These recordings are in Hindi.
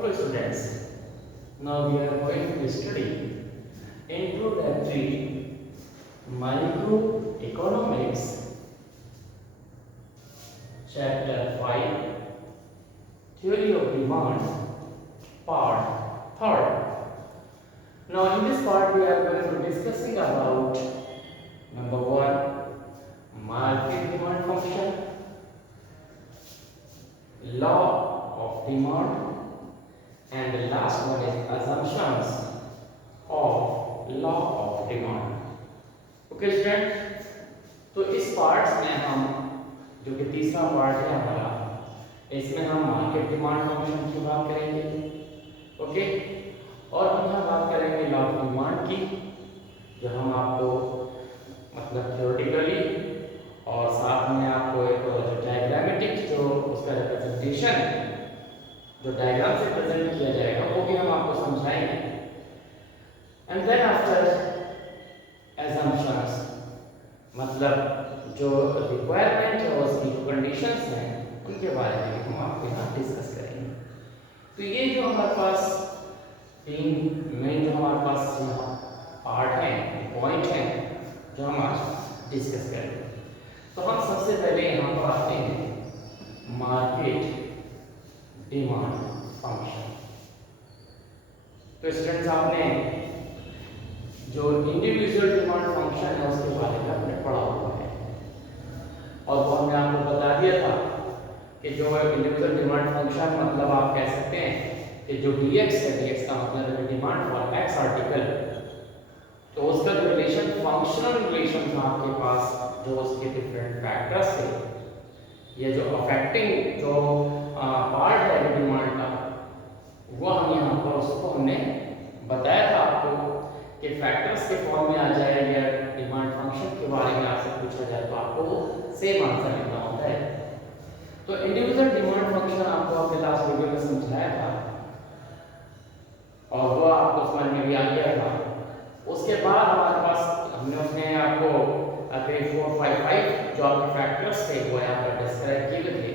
Hello students, now we are going to study Introductory Microeconomics Chapter 5 Theory of Demand Part 3rd. Now in this part we are going to discussing about number 1 market demand function, law of demand, and the last one is assumptions of law of demand. Okay student, तो इस पार्ट में हम जो कि तीसरा पार्ट है हमारा, इसमें हम मार्केट डिमांड फंक्शन की बात करेंगे। ओके, और हम यहाँ बात करेंगे लॉ ऑफ डिमांड की, जो हम आपको मतलब थ्योरेटिकली और साथ में आपको एक जो डायग्रामेटिक जो उसका रिप्रेजेंटेशन जो डायग्राम से प्रेजेंट किया जाएगा वो भी हम आपको समझाएंगे। एंड देन आफ्टर assumptions, मतलब जो रिक्वायरमेंट है उसकी जो कंडीशंस हैं उनके बारे में हम आपको यहाँ डिस्कस करेंगे। तो ये जो हमारे पास तीन मेन जो हमारे पास यहाँ पार्ट हैं, पॉइंट हैं जो हम आज डिस्कस करेंगे। तो हम सबसे पहले यहाँ पर आते हैं मार्केट डिमांड फंक्शन। तो स्टूडेंट्स, आपने जो इंडिविजुअल डिमांड फंक्शन है उसके बारे में आपने पढ़ा हुआ है, और वो हमने आपको बता दिया था कि जो इंडिविजुअल डिमांड फंक्शन मतलब आप कह सकते हैं कि जो dx है, dx का मतलब है डिमांड फॉर x आर्टिकल, तो उसका जो रिलेशन फंक्शनल रिलेशन था आपके पास, जो उसके डिफरेंट फैक्टर्स थे, ये जो अफेक्टिंग जो पार्ट है डिमांड का, वो हम यहाँ पर उसको हमने बताया था आपको कि फैक्टर्स के फॉर्म में आ जाए या डिमांड फंक्शन के बारे में आपसे पूछा जाए तो आपको सेम आंसर लिखना होता है। तो इंडिविजुअल डिमांड फंक्शन आपको अपने लास्ट वीडियो में समझाया था और वो आपको समझ में भी आ गया था। उसके बाद हमारे पास हमने उसने आपको 3, 4, 5 जो आपके फैक्टर्स थे वो यहाँ पर डिस्क्राइब किए थे।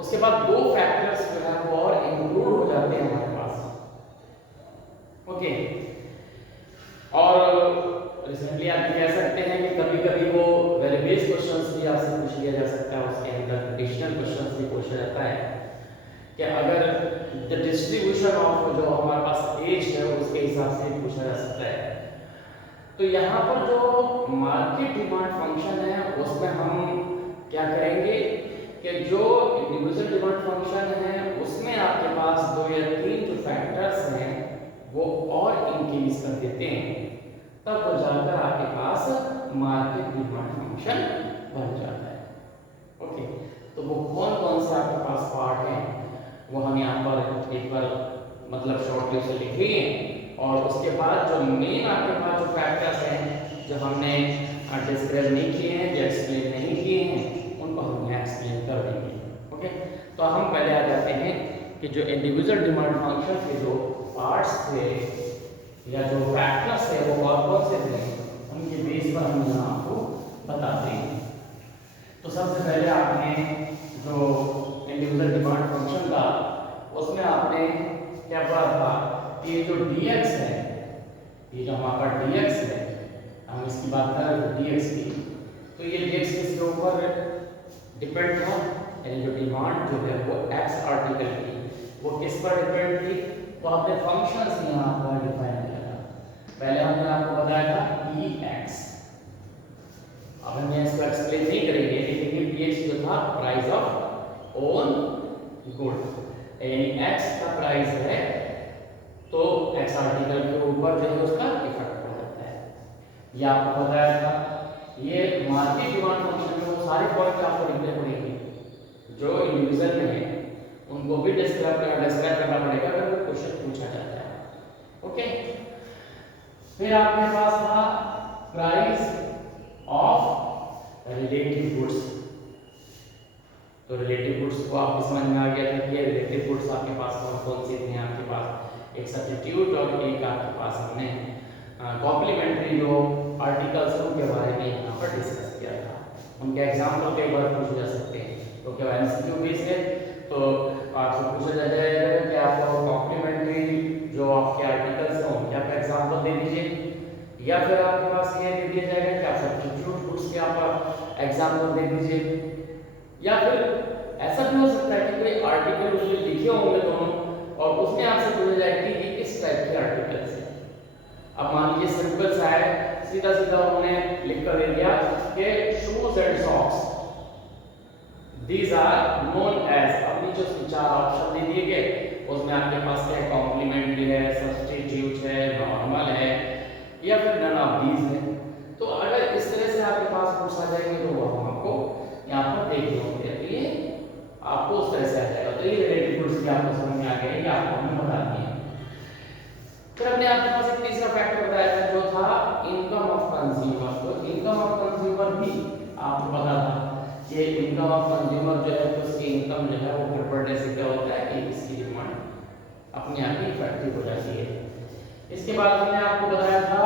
उसके बाद दो फैक्टर्स जो है वो और इंक्लूड हो जाते हैं हमारे पास। ओके, और रिसेंटली आप कह सकते हैं कि कभी-कभी वो वेरी बेस क्वेश्चंस भी आपसे पूछ लिया जा सकता है, उसके अंदर एडिशनल क्वेश्चंस भी पूछा जाता है कि अगर द डिस्ट्रीब्यूशन ऑफ जो हमारे पास एज है उसके हिसाब से पूछा जा सकता है। तो यहाँ पर जो मार्केट डिमांड फंक्शन है उसमें हम क्या करेंगे कि जो इंडिविजुअल डिमांड फंक्शन है उसमें आपके पास 2 या 3 जो फैक्टर्स हैं वो और इंक्रीज कर देते हैं, तब वो जाकर आपके पास मार्केट डिमांड फंक्शन बन जाता है। ओके, तो वो कौन कौन से आपके पास पार्ट हैं वो हम यहाँ पर एक बार मतलब शॉर्टली से लिखेंगे, और उसके बाद जो मेन आपके पास जो फैक्टर्स हैं जो हमने डिस्क्राइब नहीं किए हैं, जो एक्सप्लेन नहीं किए हैं, उनको हम एक्सप्लेन कर देंगे। ओके, तो हम पहले आ जाते हैं कि जो इंडिविजुअल डिमांड फंक्शन के जो पार्ट्स थे या जो फैक्टर्स थे वो कौन से थे, उनके बेस पर हम यहाँ आपको बताते हैं। तो सबसे पहले आपने जो इंडिविजुअल डिमांड फंक्शन का उसमें आपने क्या पढ़ा था कि ये जो dx है, ये जो हमारा dx है, हम इसकी बात कर रहे थे dx की, तो ये dx किसके ऊपर डिपेंड था, यानी जो डिमांड जो है वो x आर्टिकल की वो किस पर डिपेंड थी, तो आपने फंक्शंस यहाँ पर डिफाइन किया था। पहले हमने आपको बताया था px, अब हम इसको एक्सप्लेन नहीं करेंगे, लेकिन px जो था प्राइस ऑफ ओन गुड, यानी x का प्राइस है तो x आर्टिकल के ऊपर जो है उसका इफेक्ट पड़ जाता है। ये आपको बताया था। ये मार्केट डिमांड फंक्शन में वो सारे पॉइंट आपको लिखने पड़ेंगे जो इंडिविजुअल में है, उनको भी डिस्क्राइब करना पड़ेगा अगर कोई क्वेश्चन पूछा जाता है। ओके, फिर आपके पास था प्राइस ऑफ रिलेटिव गुड्स। तो रिलेटिव गुड्स को आपको समझ में आ गया था कि रिलेटिव गुड्स आपके पास कौन से थे। आपके पास एक सब्स्टिट्यूट और एक आपके पास हमने कॉम्प्लीमेंट्री जो आर्टिकल्स हैं उनके बारे में यहाँ पर डिस्कस किया था। उनके एग्जाम्पल कई बार पूछे जा सकते हैं, तो क्या एमसीक्यू बेस है तो आपसे पूछा जाएगा कि आप कॉम्प्लीमेंट्री जो आपके आर्टिकल्स हैं उनके आप एग्जाम्पल दे दीजिए, या फिर आपके पास ये दे दिया जाएगा कि आप सब्स्टिट्यूट गुड्स के आप एग्जाम्पल दे दीजिए, या फिर ऐसा भी हो सकता है कि कोई आर्टिकल उसमें लिखे होंगे दोनों और उसमें आपसे पूछा जाएगा कि ये किस टाइप के आर्टिकल्स हैं। अब मान लीजिए सिंपल सा है, सीधा सीधा उन्होंने लिख कर दे दिया कि shoes and socks these are known as, अब नीचे उसके चार ऑप्शन दे दिए गए, उसमें आपके पास क्या है, कॉम्प्लीमेंट्री है, सब्स्टिट्यूट है, नॉर्मल है, या फिर नन ऑफ दीज है। तो अगर इस तरह से आपके पास पूछा जाएंगे तो वो हम आपको यहाँ पर देख होंगे, तो ये आपको उस तरह से आ जाएगा। तो ये रिलेटेड गुड्स की आपको समझ में आ गया, ये आपको हमने बता दिया। फिर हमने आपके पास एक तीसरा फैक्टर बताया था जो था इनकम ऑफ कंज्यूमर। तो इनकम ऑफ कंज्यूमर भी आपको पता था कि इनकम ऑफ कंज्यूमर जो है तो उसकी इनकम जो है वो घर बढ़ने से क्या होता है कि इसकी डिमांड अपने आप ही इफेक्टिव हो जाती है। इसके बाद हमने आपको बताया था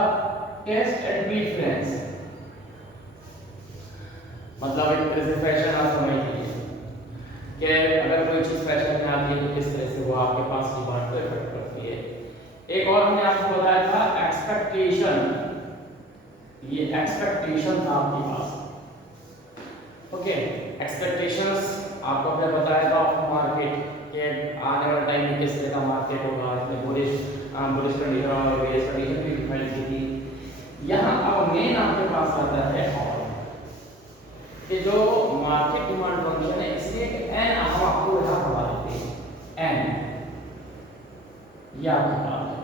टेस्ट एंड प्रेफरेंस, मतलब एक तरह से फैशन आप समझ लीजिए कि अगर कोई चीज फैशन में आती है तो किस तरह से वो आपके पास डिमांड को इफेक्ट करती है। एक और हमने आपको बताया था एक्सपेक्टेशन, ये एक्सपेक्टेशन था आपके पास। ओके, एक्सपेक्टेशंस आपको हमने बताया था ऑफ मार्केट के आने वाले टाइम में किस तरह का मार्केट होगा, इसमें बुलिश कंडीशन और बेयरिश कंडीशन भी डिफाइन की थी। यहाँ अब मेन आपके पास आता है और कि जो मार्केट डिमांड फंक्शन है इसलिए कि एन हम आपको यहाँ हवा देते हैं, एन ये आपके पास है।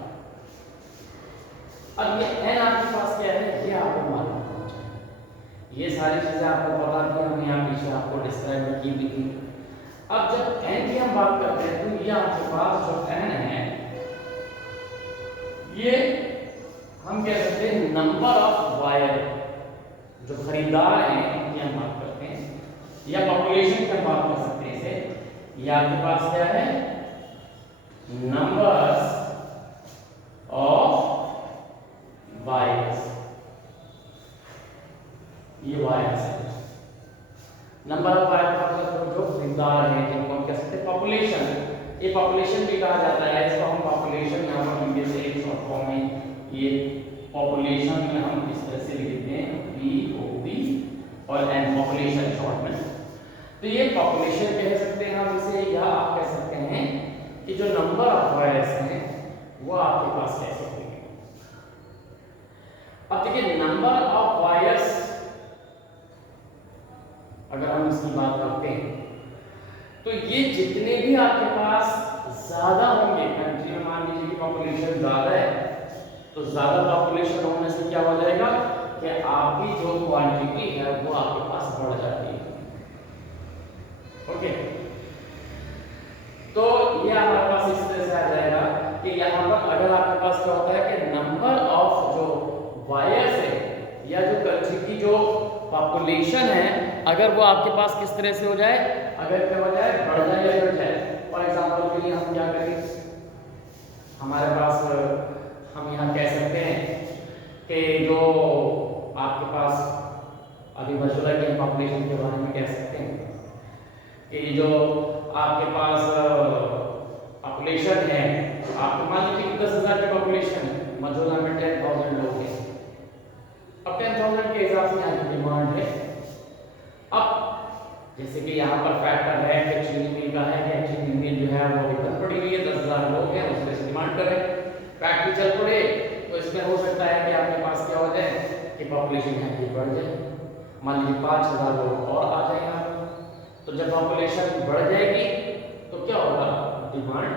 अब ये एन आपके पास क्या है ये आपको मालूम होना चाहिए। ये सारी चीजें आपको पता थी, हमने यहाँ पीछे आपको डिस्क्राइब की भी थी। अब जब एन की हम बात करते हैं तो ये आपके पास जो एन है ये हम कह सकते हैं नंबर ऑफ बायर, जो खरीदार हैं इनकी हम बात करते हैं, या पॉपुलेशन की हम बात कर सकते हैं इसे। ये आपके पास क्या है, नंबर्स ऑफ बायर्स, ये बायर्स है। नंबर ऑफ बायर का मतलब जो खरीदार हैं जिनको हम कह सकते हैं पॉपुलेशन, ये पॉपुलेशन भी कहा जाता है, इसको हम पॉपुलेशन यहाँ पर लिख देते हैं शॉर्ट फॉर्म में, ये पॉपुलेशन में हम इस तरह से लिखते हैं POP और एन पॉपुलेशन शॉर्ट में। तो ये पॉपुलेशन कह सकते हैं हम इसे, या आप कह सकते हैं कि जो नंबर ऑफ बायर्स हैं वो आपके पास कैसे होंगे। अब देखिए नंबर ऑफ बायर्स अगर हम इसकी बात करते हैं तो ये जितने भी आपके पास ज्यादा होंगे कंट्री में, मान लीजिए कि पॉपुलेशन ज्यादा है तो ज्यादा पॉपुलेशन होने से क्या हो जाएगा कि आपकी जो क्वांटिटी है वो आपके पास बढ़ जाती है। ओके, तो ये हमारे पास इस तरह से आ जाएगा कि यहाँ पर अगर आपके पास क्या होता है कि नंबर ऑफ जो बायर्स है या जो कंट्री की जो पॉपुलेशन है अगर वो आपके पास किस तरह से हो जाए, अगर क्या हो जाए, बढ़ जाए या घट जाए। फॉर एग्जांपल के लिए हम क्या करें, हमारे पास हम यहाँ कह सकते हैं कि जो आपके पास अभी मौजूदा की पॉपुलेशन के बारे में कह सकते हैं कि जो आपके पास पॉपुलेशन है, आप मान लीजिए कि 10,000 की पॉपुलेशन है, मौजूदा में 10,000 लोग हैं। अब 10,000 के हिसाब से यहाँ की डिमांड है। अब जैसे कि यहाँ पर फैक्टर है कि चीनी मिल का है कि चीनी मिल जो है वो अभी बंद पड़ी हुई है, 10,000 लोग हैं उसमें से डिमांड कर रहे हैं, फैक्ट्री चल पड़े तो इसमें हो सकता है कि आपके पास क्या हो जाए कि पॉपुलेशन यहाँ की बढ़ जाए, मान लीजिए 5,000 लोग और आ जाए यहाँ पर। तो जब पॉपुलेशन बढ़ जाएगी तो क्या होगा, डिमांड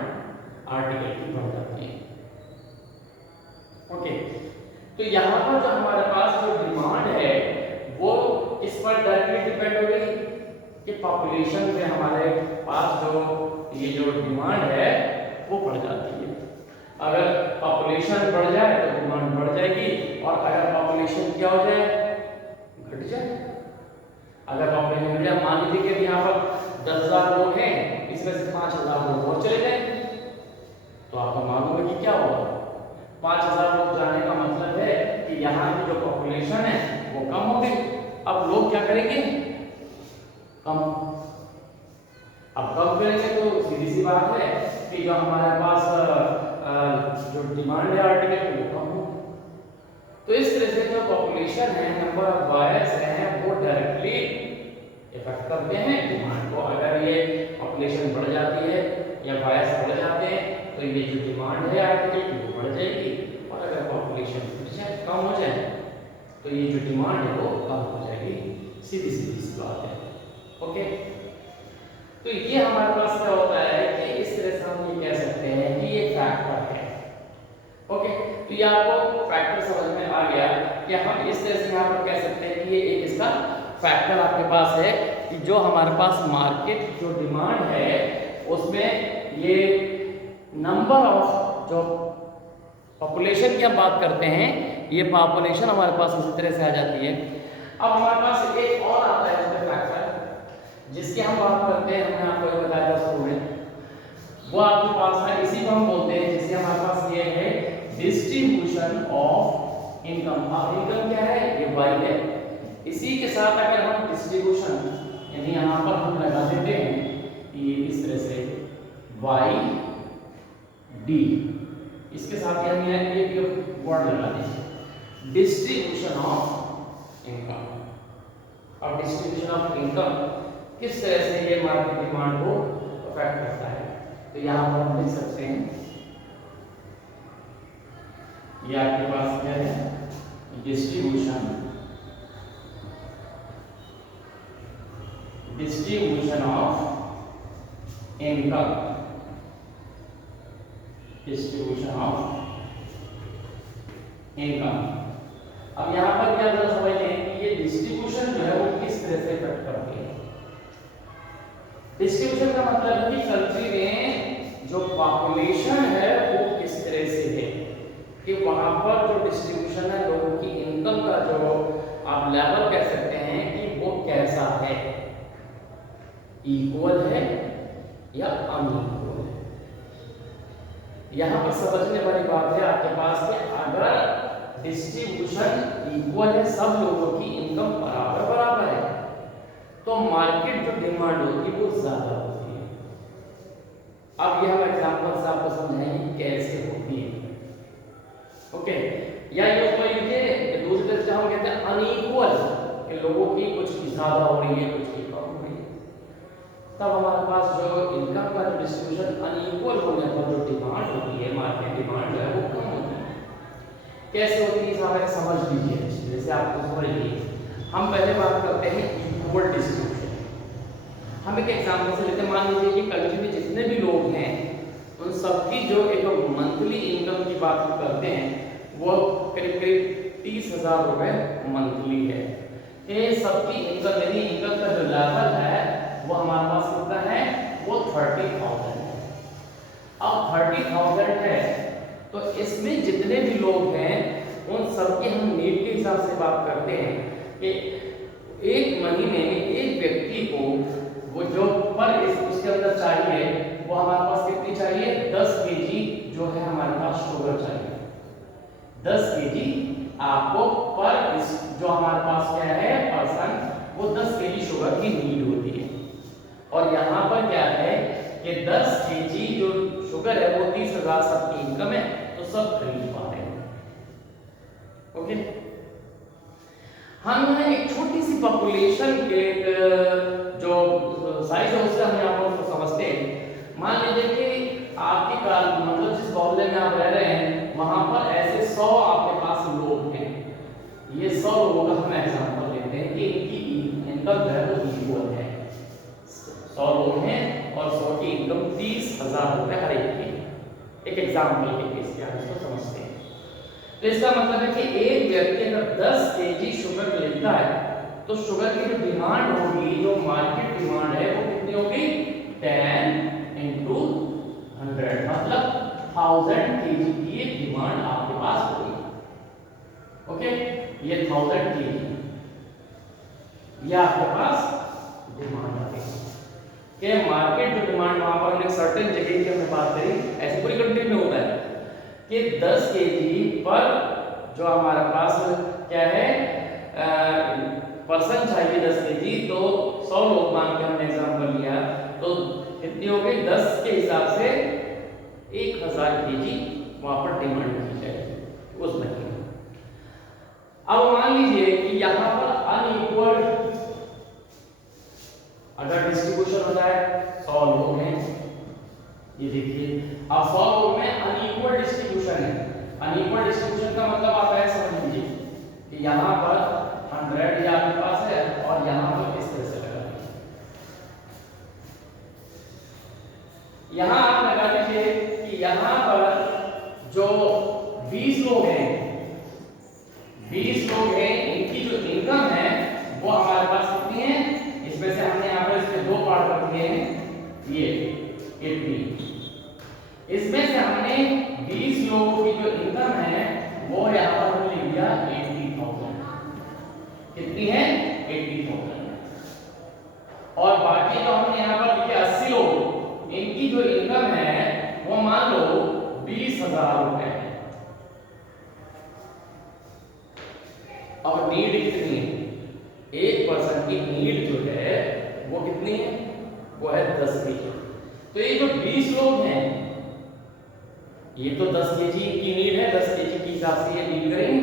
आर्टिकल की बढ़ जाती है। ओके, तो यहाँ पर जो हमारे पास जो डिमांड है वो इस पर डायरेक्टली डिपेंड हो गई कि पॉपुलेशन में हमारे पास जो ये जो डिमांड है वो बढ़ जाती है। अगर पॉपुलेशन बढ़ जाए तो डिमांड बढ़ जाएगी, और अगर पॉपुलेशन क्या हो जाए, घट जाए। अगर पॉपुलेशन घट जाए, मान लीजिए कि यहाँ पर 10,000 लोग हैं, इसमें से 5,000 लोग और चले जाए तो आपका मालूम है कि क्या होगा, 5,000 लोग जाने का मतलब है कि यहाँ की जो पॉपुलेशन है वो कम हो गई। अब लोग क्या करेंगे, कम। अब कम करेंगे तो सीधी सी सी बात है कि जो हमारे पास जो डिमांड है आर्टिकल की वो कम हो। तो इस तरह से जो पॉपुलेशन है, नंबर ऑफ बायर्स हैं, वो डायरेक्टली इफेक्ट करते हैं डिमांड को। अगर ये पॉपुलेशन बढ़ जाती है या बायर्स बढ़ जाते हैं तो ये जो डिमांड है आर्टिकल की वो बढ़ जाएगी, और अगर पॉपुलेशन कम हो जाए तो ये जो डिमांड है वो कम हो जाएगी। सीधी सीधी सी बात है। ओके, तो ये हमारे पास क्या होता है कि इस तरह से हम ये कह सकते हैं कि ये फैक्टर है। ओके, तो ये आपको फैक्टर समझ में आ गया कि हम इस तरह से यहाँ पर कह सकते हैं कि ये एक इसका फैक्टर आपके पास है कि जो हमारे पास मार्केट जो डिमांड है उसमें ये नंबर ऑफ जो पॉपुलेशन की हम बात करते हैं, ये पॉपुलेशन हमारे पास इसी तरह से आ जाती है। अब हमारे पास एक और आता है इसमें फैक्टर जिसकी हम बात करते हैं, हमने आपको ये बताया था शुरू में, वो आपके पास है, इसी को हम बोलते हैं, जिससे हमारे पास ये है डिस्ट्रीब्यूशन ऑफ इनकम। अब इनकम क्या है, ये वाई है। इसी के साथ अगर हम डिस्ट्रीब्यूशन यानी यहाँ पर हम लगा देते हैं ये इस तरह से वाई डी, इसके साथ हम यहाँ एक वर्ड लगा देंगे डिस्ट्रीब्यूशन ऑफ इनकम। अब डिस्ट्रीब्यूशन ऑफ इनकम किस तरह से ये मार्केट डिमांड को अफेक्ट करता है, तो यहाँ पर हम लिख सकते हैं, ये आपके पास क्या है, distribution of income, distribution of income. अब यहाँ पर क्या जरा समझ लें कि ये डिस्ट्रीब्यूशन जो है वो किस तरह से इफेक्ट करती है। डिस्ट्रीब्यूशन का मतलब है कि कंट्री में जो पॉपुलेशन है वो किस तरह से है, कि वहां पर जो डिस्ट्रीब्यूशन है लोगों की इनकम का जो आप लेवल कह सकते हैं कि वो कैसा है, इक्वल है या अनइक्वल है। यहाँ पर समझने वाली बात है आपके पास कि अगर डिस्ट्रीब्यूशन इक्वल है, सब लोगों की इनकम बराबर बराबर है, तो मार्केट जो डिमांड होती है वो ज्यादा होती है। अब ये हम एग्जांपल से आपको समझाएंगे कैसे होती है। ओके, या ये कोई लिखे दूसरी तरफ से हम कहते हैं अनइक्वल, कि लोगों की कुछ की ज्यादा हो रही है, कुछ की कम हो रही है, तब हमारे पास जो इनकम का जो डिस्ट्रीब्यूशन अनइक्वल होने पर जो डिमांड होती है, मार्केट डिमांड जो है वो कम होती है। कैसे होती है साहब, समझ लीजिए, जैसे आपको समझ लीजिए। हम पहले बात करते हैं इक्वल डिस्ट्रीब्यूशन। हम एक एग्जांपल से लेते हैं, मान लीजिए कि कंट्री में जितने भी लोग हैं उन सबकी जो एक मंथली इनकम की बात करते हैं वो करीब करीब 30,000 रुपए मंथली है। ये सबकी इनकम यानी इनकम का जो लेवल है वो हमारे पास कितना है, वो 30,000 है। अब 30,000 है तो इसमें जितने भी लोग हैं उन सबकी हम नीड के हिसाब से बात करते हैं कि एक महीने में एक व्यक्ति को वो जो पर उसके अंदर चाहिए वो हमारे पास कितनी चाहिए, 10 केजी जो है हमारे पास शुगर चाहिए। 10 केजी आपको पर इस जो हमारे पास क्या है पर्सन, वो 10 केजी शुगर की नीड होती है। और यहाँ पर क्या है कि 10 केजी जो शुगर है वो 30,000 सबकी इनकम है, तो सब खरीद पा रहे हैं। ओके, हम एक छोटी सी पॉपुलेशन के जो साइज है उससे हम यहाँ पर उसको समझते हैं। मान लीजिए कि आपकी कार मतलब जिस मोहल्ले में आप रह रहे हैं वहां पर ऐसे 100 आपके पास लोग हैं। ये 100 लोगों का हम एग्जांपल लेते हैं कि इनकी इनकम जो है वो इक्वल है। 100 लोग हैं और 100 की इनकम 30,000 रुपए हर एक की। एक एग्जांपल के केस से आप इसको समझते हैं। तो इसका मतलब है कि एक व्यक्ति अगर 10 केजी शुगर लेता है तो शुगर की जो डिमांड होगी, जो मार्केट डिमांड है वो कितनी होगी, 10 into 100 मतलब 1000 केजी की एक डिमांड आपके पास होगी। ओके, ये 1000 केजी ये आपके पास डिमांड है कि मार्केट जो डिमांड वहां पर एक सर्टेन जगह की हमने बात करी, ऐसे पूरी कंट्री में होता है कि 10 केजी पर जो हमारे पास क्या है पर्सन चाहिए 10 केजी, तो 100 लोग मान के हमने एग्जांपल लिया तो कितनी हो गई, 10 के हिसाब से 1000 केजी वहां पर डिमांड की जाएगी उस महीने में। अब मान लीजिए कि यहां पर अनइक्वल अगर डिस्ट्रीब्यूशन हो जाए, 100 लोग हैं, ये देखिए अब 100 लोग में अनइक्वल डिस्ट्रीब्यूशन है। अनइक्वल डिस्ट्रीब्यूशन का मतलब आप ऐसे समझ लीजिए कि यहाँ पर 100 ये आपके पास है और यहाँ पर इस तरह से लगा दीजिए। यहाँ आप लगा लीजिए कि यहाँ पर जो 20 लोग हैं, 20 लोग हैं, इनकी जो इनकम है वो हमारे पास कितनी है, इसमें से हमने यहाँ पर इसके दो पार्ट कर दिए हैं, ये 80, इसमें से हमने 20 लोगों की जो इनकम है वो यहाँ पर हमने लिख दिया 80,000। कितनी है, 80,000। और बाकी जो हमने यहाँ पर लिखे 80 लोग, इनकी जो इनकम है वो मान लो 20,000 रुपए है। अब नीड कितनी है, एक पर्सन की नीड जो है वो कितनी है, वो है 10 केजी। तो ये जो 20 लोग हैं, ये तो 10 केजी की नीड है, 10 केजी के हिसाब से ये डील करेंगे।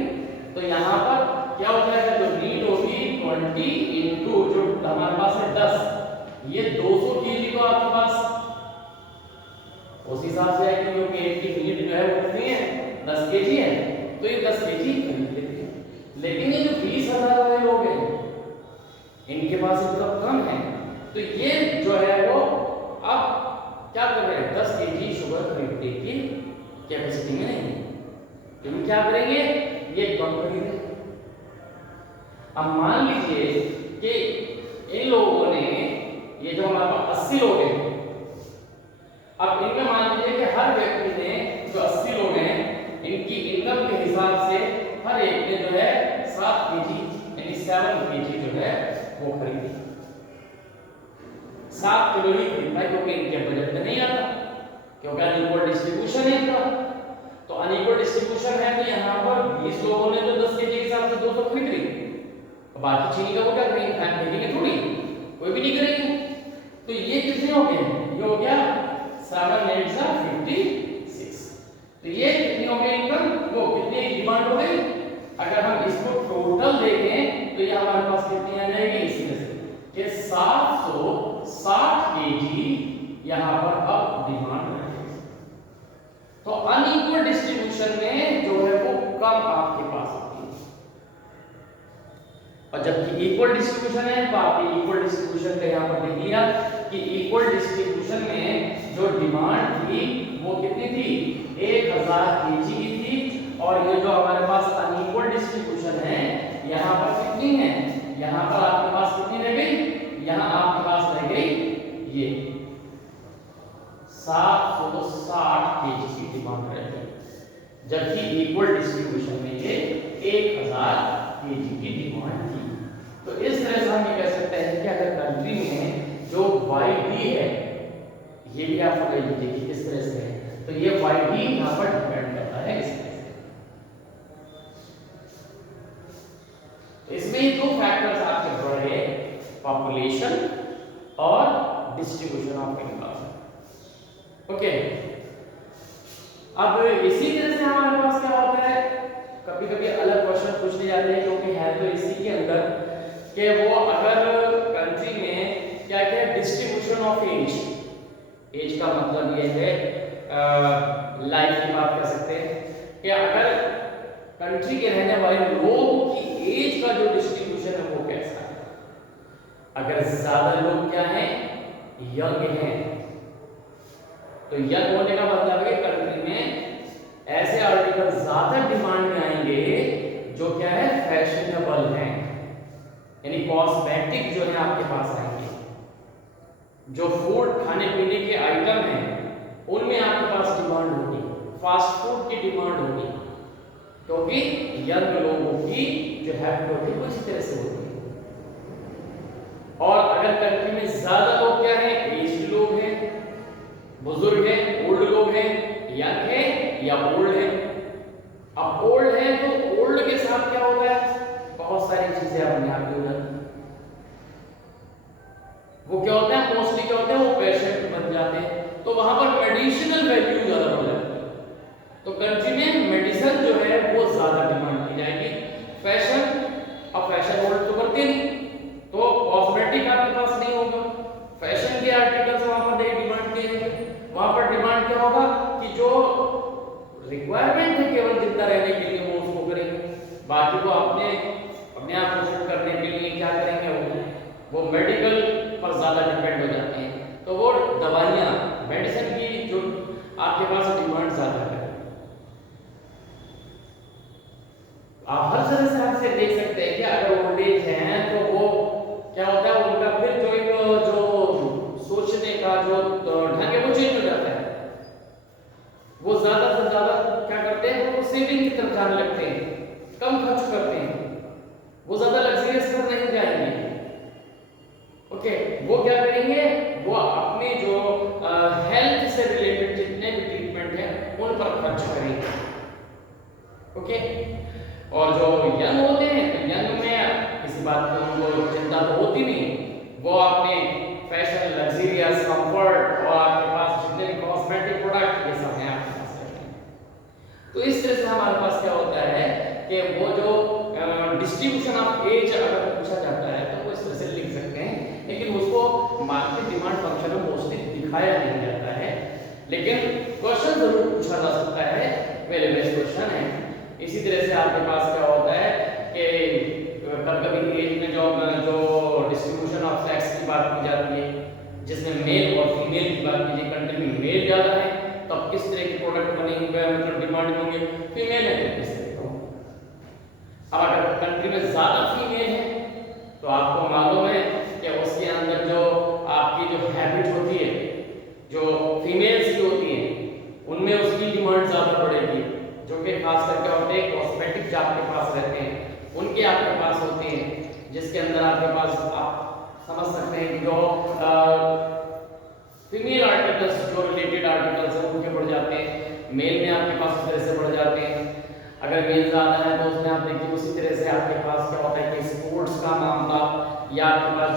तो यहाँ पर क्या हो जाएगा, जो नीड होगी 20 इंटू जो हमारे पास है 10, ये 200 केजी तो आपके पास उस हिसाब से आएगी, क्योंकि एक की नीड जो है वो कितनी है, 10 केजी है, तो ये 10 केजी खरीद लेते हैं। लेकिन ये जो 20,000 वाले लोग हैं, इनके पास इनकम कम है, तो ये जो है वो अब क्या कर रहे हैं, 10 केजी शुगर खरीदने की कैपेसिटी में नहीं, क्योंकि क्या करेंगे, ये कम खरीदेंगे। अब मान लीजिए कि इन लोगों ने, ये जो हमारे पास 80 लोग हैं, अब इनमें मान लीजिए कि हर व्यक्ति ने, जो 80 लोग हैं, इनकी इनकम के हिसाब से हर एक ने जो है 7 केजी यानी 7 केजी जो है वो खरीदी। 7 किलो ही खरीदना, क्योंकि इनके बजट में नहीं आता, क्योंकि अनइक्वल डिस्ट्रीब्यूशन है इनका। तो अनइक्वल डिस्ट्रीब्यूशन है, तो यहाँ पर 20 लोगों ने तो 10 केजी के हिसाब से 200 खरीद ली, तो बाकी चीनी का वो क्या करेंगे, फेंकेंगे थोड़ी, कोई भी नहीं करेंगे। तो ये कितने हो गए, ये हो गया 7 8 56। तो ये कितनी हो गई इनकम, वो कितनी डिमांड हो गई। अगर हम इसको टोटल देखें तो ये हमारे पास कितनी आ जाएगी, इसमें से कि 760 केजी यहाँ पर अब डिमांड रहेगी। तो अनइक्वल डिस्ट्रीब्यूशन में जो है वो कम आपके पास होती है, और जबकि इक्वल डिस्ट्रीब्यूशन है तो आपने इक्वल डिस्ट्रीब्यूशन का यहाँ पर देख लिया कि इक्वल डिस्ट्रीब्यूशन में जो डिमांड थी वो कितनी थी, 1000 केजी की थी। और ये जो हमारे पास अनइक्वल डिस्ट्रीब्यूशन है, यहाँ पर कितनी है, यहाँ पर आपके पास कितनी रह गई, यहाँ आपके पास रह गई ये 760 केजी की डिमांड रह गई, जबकि इक्वल डिस्ट्रीब्यूशन में ये 1000 केजी की डिमांड थी। तो इस तरह से हम ये कह सकते हैं कि अगर कंट्री में जो YD है, ये भी आप समझ लीजिए कि किस तरह से है, तो ये YD यहाँ पर डिपेंड करता है इस तरह से। तो इसमें ये दो फैक्टर्स आपके बढ़े, पॉपुलेशन और डिस्ट्रीब्यूशन ऑफ इनकम। ओके, अब इसी तरह से हमारे पास क्या होता है, कभी कभी अलग क्वेश्चन पूछने जाते हैं, क्योंकि है तो इसी के अंदर कि वो अगर कंट्री में क्या क्या डिस्ट्रीब्यूशन ऑफ एज, एज का मतलब ये है लाइफ की बात कर सकते हैं कि अगर कंट्री के रहने वाले लोगों की एज का जो डिस्ट्रीब्यूशन है वो कैसा है। अगर ज्यादा लोग क्या हैं, यंग हैं, तो यंग होने का मतलब है कंट्री में ऐसे आर्टिकल ज्यादा डिमांड में आएंगे जो क्या है, फैशनेबल हैं, यानी कॉस्मेटिक जो है आपके पास आएंगे, जो फूड खाने पीने के आइटम हैं उनमें आपके पास डिमांड होगी, फास्ट फूड की डिमांड होगी, क्योंकि यंग लोगों की जो हैबिट होती है वो इसी तरह से होती है। और अगर कंट्री में ज्यादा लोग क्या हैं, एज्ड लोग हैं, बुजुर्ग हैं, ओल्ड लोग हैं, यंग है या ओल्ड है। अब ओल्ड है तो ओल्ड के साथ क्या होता है, बहुत सारी चीजें अपने आप हो जाती हैं। वो क्या होता है, मोस्टली क्या होता है, वो पेशेंट बन जाते हैं, तो वहां पर मेडिसिनल वैल्यू ज्यादा बढ़ जाती है। तो कंट्री में मेडिसिन जो है वो ज्यादा डिमांड की जाएगी। फैशन, अब फैशन होल्ड तो करते नहीं, तो कॉस्मेटिक आपके पास नहीं होगा, फैशन के आर्टिकल्स वहां पर नहीं डिमांड किए जाएंगे। वहां पर डिमांड क्या होगा कि जो रिक्वायरमेंट है केवल जिंदा रहने के लिए वो उसको करेंगे, बाकी वो अपने आप को फिट करने के लिए क्या करेंगे, वो मेडिकल पर ज्यादा डिपेंड हो जाते हैं। तो वो दवाइयाँ, मेडिसिन की जो आपके पास डिमांड ज्यादा है। आप हर तरह से आपसे देख सकते हैं कि अगर ओल्ड एज है तो वो क्या होता है, उनका फिर जो एक जो सोचने का जो ढंग है वो चेंज हो जाता है। वो ज्यादा से ज्यादा क्या करते हैं, वो सेविंग की तरफ जाने लगते हैं, कम खर्च करते हैं, वो ज्यादा लग्जरियस पर नहीं जाएंगे। ओके, वो क्या करेंगे, वो अपने जो हेल्थ से रिलेटेड जितने भी ट्रीटमेंट है उन पर खर्च करेंगे। ओके, और जो यंग होते हैं तो यंग में किसी बात की उनको चिंता तो होती नहीं, वो अपने फैशन, लग्जरियस, कंफर्ट और आपके पास जितने भी कॉस्मेटिक प्रोडक्ट ये सब हैं आपके पास रहते हैं। तो इस तरह से हमारे पास क्या होता है कि वो जो डिस्ट्रीब्यूशन ऑफ एज अगर पूछा जाता है तो वो इस तरह से लिख सकते हैं, लेकिन उसको मार्केट डिमांड फंक्शन में मोस्टली दिखाया नहीं जाता है, लेकिन क्वेश्चन जरूर पूछा जा सकता है, वेरी बेस्ट क्वेश्चन है। इसी तरह से आपके पास क्या होता है कि कभी-कभी एज में जो डिस्ट्रीब्यूशन ऑफ सेक्स की बात की जाती है, जिसमें मेल और फीमेल की बात कीजिए, कंट्री में मेल ज्यादा है तो अब किस तरह के प्रोडक्ट बनेंगे, मतलब डिमांड होंगे, फीमेल है तो किस तरह का। अब अगर कंट्री में ज्यादा फीमेल है तो आपको मालूम है कि उसके अंदर जो आपकी जो हैबिट होती है, जो फीमेल्स की होती है, उनमें उसकी डिमांड ज्यादा बढ़ेगी, जो कि खास करके होते हैं कॉस्मेटिक जो आपके पास रहते हैं उनके आपके पास होते हैं, जिसके अंदर आपके पास आप समझ सकते हैं कि जो फीमेल आर्टिकल्स, जो रिलेटेड आर्टिकल्स हैं उनके बढ़ जाते हैं, मेल में आपके पास उस तरह से बढ़ जाते हैं। अगर मेल ज्यादा है तो उसमें आप देखिए उसी तरह से आपके पास क्या होता है कि स्पोर्ट्स का मामला या आपके पास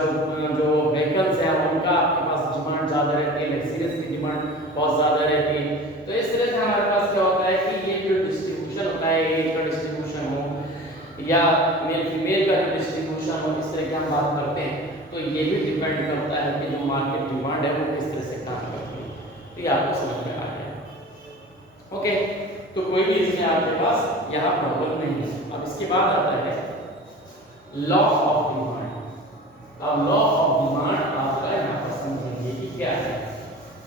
जो व्हीकल्स हैं उनका आपके पास डिमांड ज्यादा रहती है, लग्जरियस की डिमांड बहुत ज्यादा रहती है। तो इस तरह से हमारे पास क्या होता है कि ये जो डिस्ट्रीब्यूशन होता है, एज का डिस्ट्रीब्यूशन हो या मेल फीमेल का डिस्ट्रीब्यूशन हो, इस तरह की हम बात करते हैं तो ये भी डिपेंड करता है कि जो मार्केट डिमांड है वो किस तरह से काम करती है। तो ये आपको समझ में आ गया। ओके, तो कोई भी इसमें आपके पास यहाँ प्रॉब्लम नहीं है। अब इसके बाद आता है लॉ ऑफ डिमांड। अब लॉ ऑफ डिमांड आपका यहाँ पर समझेंगे कि क्या है।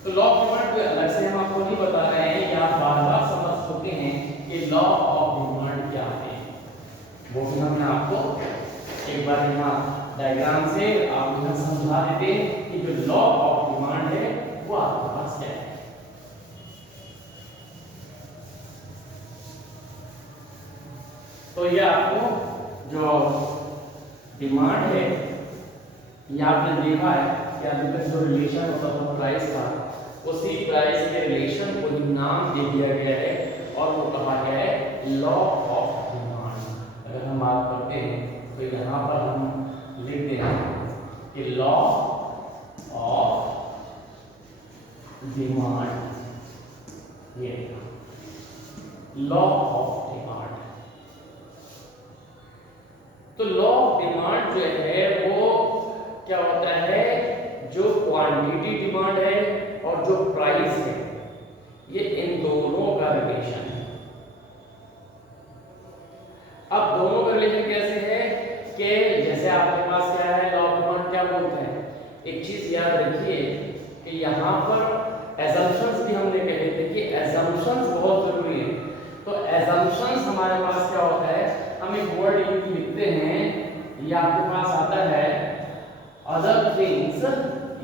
तो लॉ ऑफ डिमांड कोई अलग से हम आपको नहीं बता रहे हैं, या बार-बार समझ सकते हैं कि लॉ ऑफ डिमांड क्या है, वो भी हमने आपको एक बार यहाँ डायग्राम से आप यहाँ समझा देते हैं कि जो लॉ ऑफ डिमांड है वो आपके पास क्या है। तो ये आपको जो डिमांड है ये आपने देखा है कि अभी तक जो रिलेशन होता था प्राइस का, उसी प्राइस के रिलेशन को ही नाम दे दिया गया है और वो कहा गया है लॉ ऑफ डिमांड। अगर हम बात करते हैं तो यहाँ पर हम लिखते हैं कि लॉ ऑफ डिमांड, ये लॉ ऑफ डिमांड। तो लॉ ऑफ डिमांड जो है वो क्या होता है, जो क्वांटिटी डिमांड है और जो प्राइस है, ये इन दोनों का रिलेशन है। अब दोनों का रिलेशन कैसे है कि जैसे आपके पास क्या है, लॉ ऑफ डिमांड क्या बोलते हैं, एक चीज याद रखिए कि यहाँ पर एजम्पशंस भी हमने कहे थे कि एजम्पशंस बहुत जरूरी है। तो एजम्पशंस हमारे पास क्या होता है, हम एक वर्ड लिखते हैं, ये आपके पास आता है अदर थिंग्स,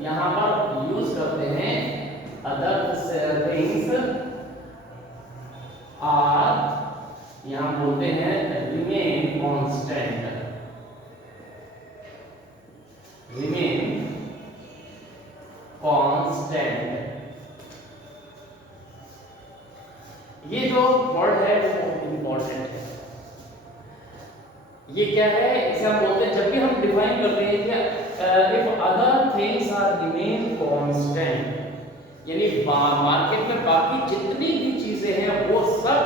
यहाँ पर यूज करते हैं अदर थिंग्स आर, यहाँ बोलते हैं रिमेन कांस्टेंट, रिमेन कांस्टेंट। ये जो वर्ड है वो बहुत इंपॉर्टेंट है। ये क्या है, इसे हम बोलते हैं, जब भी हम डिफाइन करते हैं कि if other things are remain constant, यानी मार्केट में बाकी जितनी भी चीजें हैं वो सब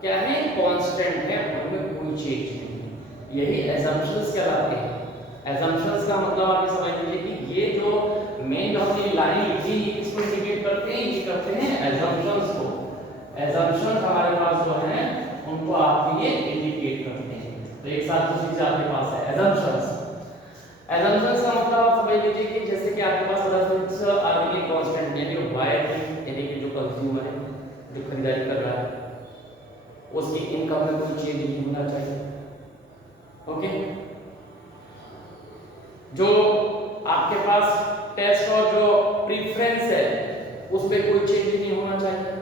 क्या है, कांस्टेंट है, उनमें कोई चेंज नहीं है। यही assumptions कहलाते हैं। assumptions का मतलब आप ये समझ लीजिए कि ये जो मेन हमने लाइन लिखी है इसको इंडिकेट करते हैं, ये करते हैं assumptions को। assumptions हमारे पास जो है उनको आप ये इंडिकेट करते हैं। तो एक साथ दूसरी चीज आपके पास है assumptions। assumptions का मतलब आप समझ लीजिए कि जैसे कि आपके पास रेफरेंस आर्गेनिक कांस्टेंट यानी y यानी कि जो कंज्यूमर है, जो खरीदारी कर रहा है, उसकी इनकम में कोई चेंज नहीं होना चाहिए। ओके, जो आपके पास टेस्ट और जो प्रीफरेंस है उस पे कोई चेंज नहीं होना चाहिए।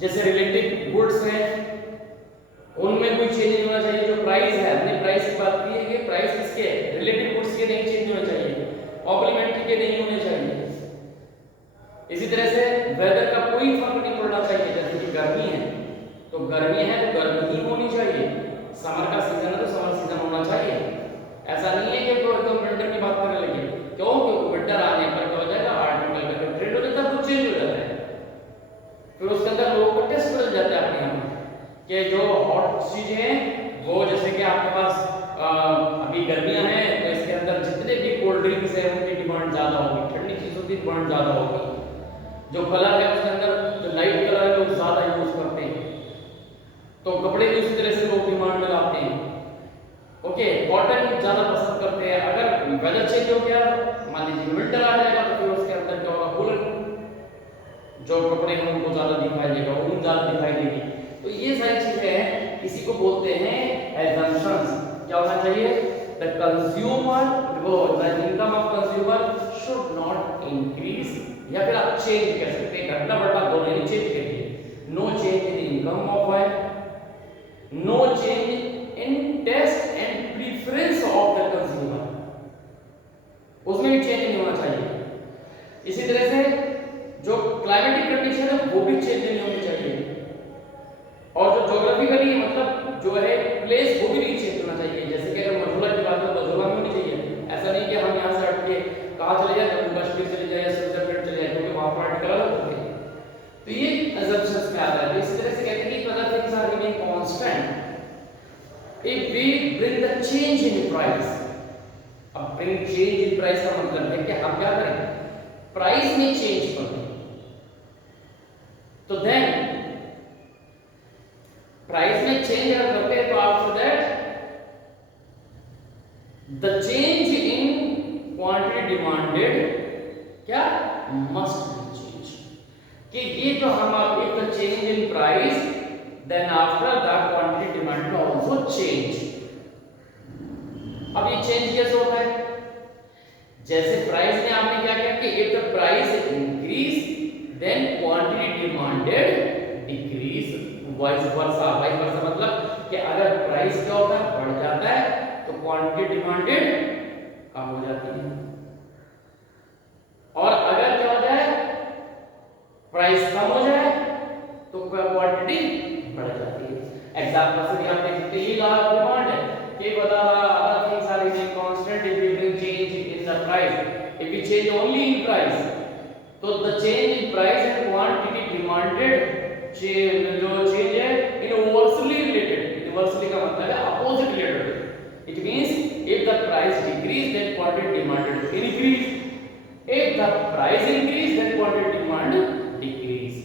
जैसे रिलेटेड गुड्स हैं उनमें कोई चेंज नहीं होना चाहिए। जो प्राइस है, हमने प्राइस की बात की है कि प्राइस किसके, रिलेटेड गुड्स के नहीं चेंज होने चाहिए, कॉम्प्लीमेंट्री के नहीं होने चाहिए। इसी तरह से वेदर का कोई फर्क नहीं पड़ना चाहिए। जैसे कि गर्मी है तो गर्मी है तो गर्मी ही होनी चाहिए, समर का सीजन है तो समर सीजन होना चाहिए। ऐसा नहीं है कि कोई एकदम विंटर की बात करने लगे, क्यों, क्योंकि विंटर आने पर क्या हो जाएगा, आर्टिकल का ट्रेंड हो जाता है, वो चेंज हो जाता है। फिर उसके अंदर लोगों को टेस्ट बदल जाते हैं अपने आप कि जो हॉट चीजें हैं वो, जैसे कि आपके पास अभी गर्मियां हैं तो इसके अंदर जितने भी कोल्ड ड्रिंक्स है उनकी डिमांड ज्यादा होगी, ठंडी चीजों की डिमांड ज्यादा होगी। जो कलर है उसके अंदर जो लाइट कलर है लोग ज्यादा यूज करते हैं, तो कपड़े भी उसी तरह से लोग डिमांड में लाते हैं। ओके, कॉटन ज्यादा पसंद करते हैं। अगर वेदर चेंज हो गया, मान लीजिए विंटर आ जाएगा, तो फिर उसके अंदर क्या होगा, वूलन, जो कपड़े हैं उनको ज्यादा दिखाई देगा, ऊन ज्यादा दिखाई देगी। तो ये सारी चीजें हैं, इसी को बोलते हैं assumptions। क्या होना चाहिए, the consumer, the income of consumer should not increase, या फिर आप चेंज कर सकते हैं, घटना बढ़ना दोनों ही चेंज करिए। No change in income of है, no change in taste and preference of the consumer, उसमें भी चेंज नहीं होना चाहिए। इसी तरह से जो क्लाइमेटिक कंडीशन है वो भी चेंज नहीं होनी चाहिए, और जो ज्योग्राफिकली मतलब जो है प्लेस वो भी नहीं चेंज होना चाहिए। जैसे कि अगर मधुरा की बात करें, मधुरा में होनी चाहिए। ऐसा नहीं कि हम यहाँ से हट के कहाँ चले जाए, जम्मू कश्मीर चले जाए, स्विट्जरलैंड चले जाए, क्योंकि वहाँ पर आर्टिकल अलग होते हैं। तो ये assumptions में आता है। तो इस तरह से कहते हैं कि other things are remaining constant if we bring the change in price। अब bring change in price का मतलब है कि हम क्या करें, प्राइस में चेंज कर दें। तो then प्राइस में चेंज अगर करते हैं तो after that the change in quantity demanded क्या मस्ट बी चेंज, कि ये जो हम if the change in price then after the quantity demanded also change. अब ये चेंज कैसे होता है, जैसे प्राइस में आपने क्या किया कि if the price increase then quantity demanded decrease, vice versa. Vice versa मतलब कि अगर प्राइस क्या होता है, बढ़ जाता है, तो क्वांटिटी डिमांडेड कम हो जाती है, और अगर क्या हो जाए, प्राइस कम हो जाए, तो क्वांटिटी बढ़ जाती है। एग्जांपल से भी आप देख सकते हैं, ये लॉ ऑफ डिमांड है कि बता रहा other things are remain constant if we bring change in the price, if we change only in price, तो the change in price and quantity demanded जो चेंज है इनवर्सली रिलेटेड। इनवर्सली का मतलब है opposite related. It means if the price decrease then quantity demanded increase, if the price increase then quantity demand decrease.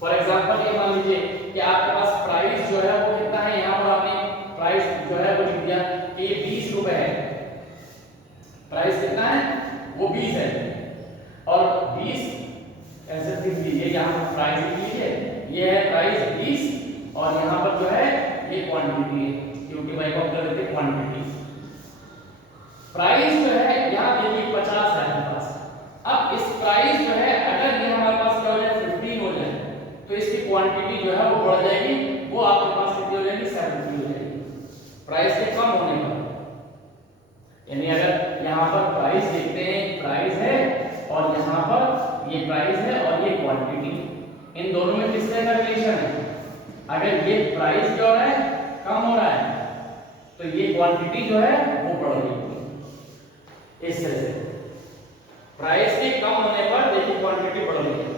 For example ये मान लीजिए कि आपके पास प्राइस जो है वो कितना है, यहां पर आपने प्राइस जो है वो लिख दिया कि ये 20 रुपए है। प्राइस कितना है, वो 20 है, और 20 ऐसे लिख लीजिए, यहां पर प्राइस लिख लीजिए, ये है प्राइस 20, और यहां पर जो है ये क्वांटिटी है, क्योंकि भाई को कर देते क्वांटिटी। प्राइस जो है यहां देखिए 50 है हमारे पास। अब इस प्राइस जो है अगर ये हमारे पास क्या हो जाए 15 हो जाए, तो इसकी क्वांटिटी जो है वो बढ़ जाएगी, वो आपके पास कितनी हो जाएगी, 70 हो जाएगी प्राइस के कम होने पर। यानी अगर यहां पर प्राइस देखते हैं, प्राइस है और यहां पर ये प्राइस है और ये क्वांटिटी, इन दोनों में किस तरह का रिलेशन है, अगर ये प्राइस जो है कम हो रहा है तो ये क्वांटिटी जो है वो बढ़ रही है। इस तरह से प्राइस के कम होने पर देखिए क्वांटिटी बढ़ रही है।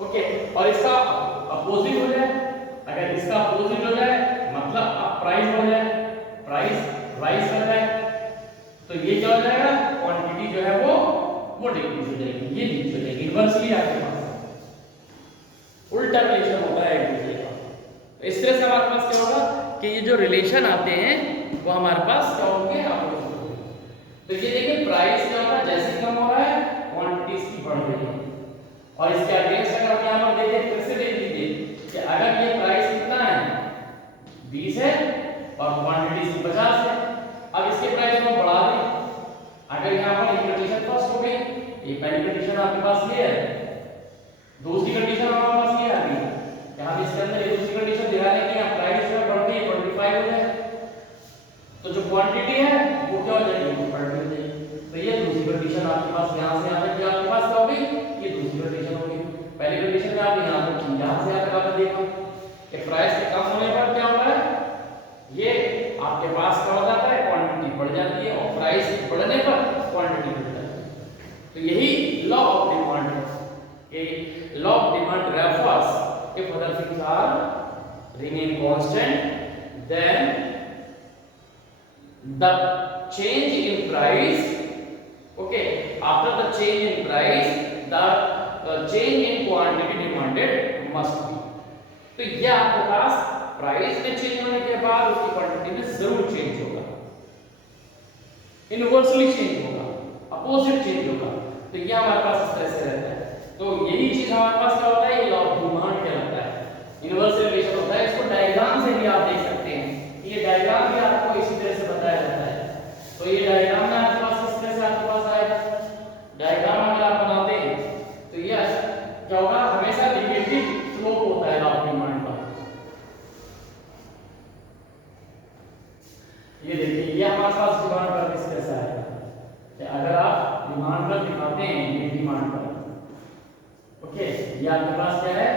ओके, और इसका अपोजिट हो जाए, अगर इसका अपोजिट हो जाए मतलब अब प्राइस बढ़ जाए, प्राइस राइज कर जाए, तो ये क्या हो जाएगा, क्वांटिटी जो है वो डिक्रीज हो जाएगी, ये नीचे हो जाएगी। इनवर्सली आपके पास उल्टा रिलेशन होता है एक दूसरे का। तो इस तरह से हमारे पास क्या होगा कि ये जो रिलेशन आते हैं वो हमारे पास क्या होंगे, अपोजिट होंगे। तो ये देखिए प्राइस क्या होता है, जैसे कम हो रहा है क्वांटिटी इसकी बढ़ रही है। और इसके अगेंस्ट अगर हम यहाँ पर देखें, फिर से देख लीजिए कि अगर ये प्राइस कितना है 20 है और क्वांटिटी इसकी 50 है, अब इसके प्राइस को बढ़ा दें। अगर यहाँ पर एक कंडीशन फर्स्ट हो गई, ये पहली कंडीशन आपके पास ये है, दूसरी कंडीशन हमारे पास ये आ गई कि हम इसके अंदर एक दूसरी कंडीशन दिखा रहे हैं कि प्राइस जो है बढ़ती है 25 हो जाए, तो जो क्वांटिटी है वो क्या हो जाएगी, वो बढ़ जाएगी। तो ये दूसरी कंडीशन आपके पास यहाँ से यहाँ तक आपके पास क्या होगी, ये दूसरी कंडीशन होगी। पहली कंडीशन में आपने यहाँ तक यहाँ से यहाँ तक आपने देखा कि प्राइस के कम होने पर क्या होता है, ये आपके पास क्या हो जाता है, क्वांटिटी बढ़ जाती है, और प्राइस बढ़ने पर क्वांटिटी बढ़ जाती है। तो यही लॉ ऑफ डिमांड है। Law of demand refers if other things are remain constant, then the change in price, okay, after the change in price the change in quantity demanded must be। तो ये आपके पास प्राइस में चेंज होने के बाद उसकी क्वांटिटी में जरूर चेंज होगा, इनवर्सली चेंज होगा, अपोजिट चेंज होगा। तो ये हमारे पास इस तरह से रहता है। तो यही चीज हमारे पास क्या होता है, ये लॉ ऑफ डिमांड कहलाता है, इनवर्सल रिलेशन होता है। इसको डायग्राम से भी आप देख सकते हैं, ये डायग्राम भी आपको इसी तरह से बताया जाता है। तो ये डायग्राम में आपके पास इस तरह से आपके पास आएगा, डायग्राम अगर आप बनाते हैं तो ये क्या होगा, हमेशा नेगेटिव स्लोप होता है लॉ ऑफ डिमांड का। ये देखिए, ये हमारे पास डिमांड पर इस तरह से आएगा कि अगर आप डिमांड पर दिखाते हैं ये डिमांड पर, ओके, ये आपके पास क्या है,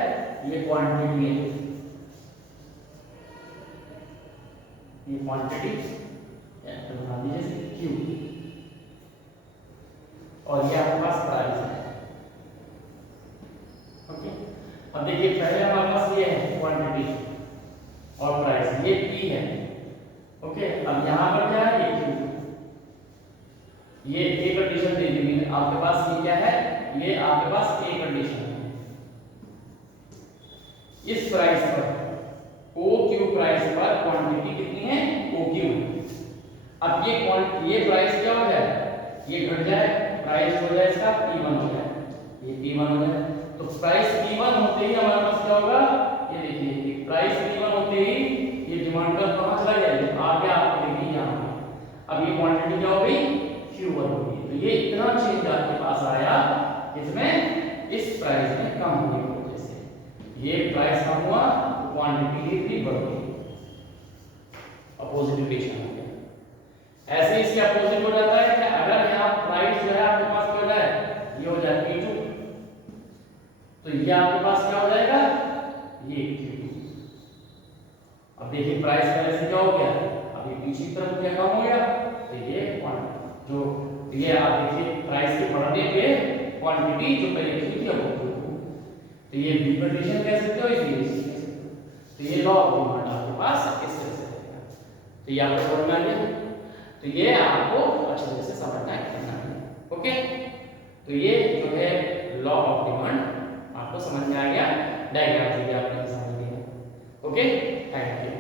ये क्वांटिटी है, ये क्वांटिटी कैपिटल बना दीजिए Q, और ये आपके पास प्राइस है। ओके, अब देखिए पहले हमारे पास ये है क्वांटिटी और प्राइस, ये P है। ओके, अब यहाँ पर क्या है, ये Q, ये एक कंडीशन दे दी है आपके पास, ये क्या है, ये आपके पास एक कंडीशन है। इस प्राइस पर OQ प्राइस पर क्वांटिटी कितनी है, OQ। अब ये प्राइस क्या हो जाए, ये घट जाए, प्राइस हो जाए इसका P1 हो जाए, ये P1 हो जाए। तो प्राइस P1 होते ही हमारे पास क्या होगा, ये देखिए प्राइस P1 होते ही ये डिमांड का कहां चला जाएगा, आगे आपको देखिए यहाँ पे। अब ये क्वांटिटी क्या हो गई, Q1 हो गई। तो ये इतना चेंज आपके पास आया, इसमें इस प्राइस में कम होने की वजह से ये प्राइस कम हुआ, क्वांटिटी भी बढ़ गई, अपोजिट रिलेशन हो गया। ऐसे इसके अपोजिट हो जाता है कि अगर यहाँ प्राइस जो है आपके पास क्या हो जाए, ये हो जाए P2, तो ये आपके पास क्या हो जाएगा, ये Q2। अब देखिए प्राइस पहले से क्या हो गया, अब ये पीछे की तरफ क्या कम हो गया, तो ये क्वांटिटी जो ये आप देखिए प्राइस के बढ़ने पे क्वांटिटी जो पहले थी क्या हो, तो ये बी कंडीशन कह सकते हो, इसे कह सकते हो। तो ये लॉ ऑफ डिमांड आपके पास इस तरह से रहेगा। तो ये आपको समझ में आ गया, तो ये आपको अच्छे तरह से समझना करना है। ओके, तो ये जो है लॉ ऑफ डिमांड आपको समझ में आ गया, डायग्राम से भी आपने समझ लिया। Okay, thank you.